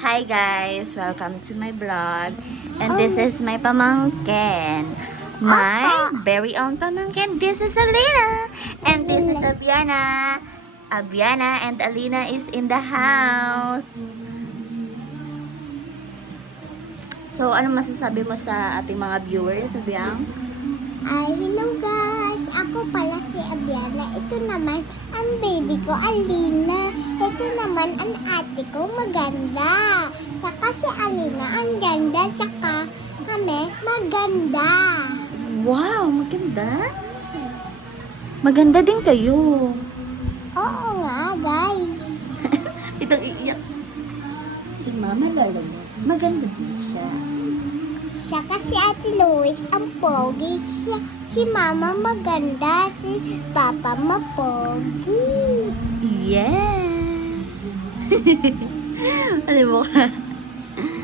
Hi guys! Welcome to my vlog. And this is my pamangkin. My very own pamangkin. This is Alina. And this is Abiana. Abiana and Alina is in the house. So, ano masasabi mo sa ating mga viewers, Abiang? Hello guys! Ako pala si Abiana. Ito naman ang baby ko, Alina. Ito naman ang ate ko, maganda. Saka si Alina, ang ganda. Saka kami, maganda. Wow! Maganda! Maganda din kayo. Oo nga, guys. Itong iiyak. Si Mama Lala mo, maganda din siya. Saka si Ate Lois, ang pogi. Si Mama maganda. Si Papa mapogi. Yes! Ano mo ka?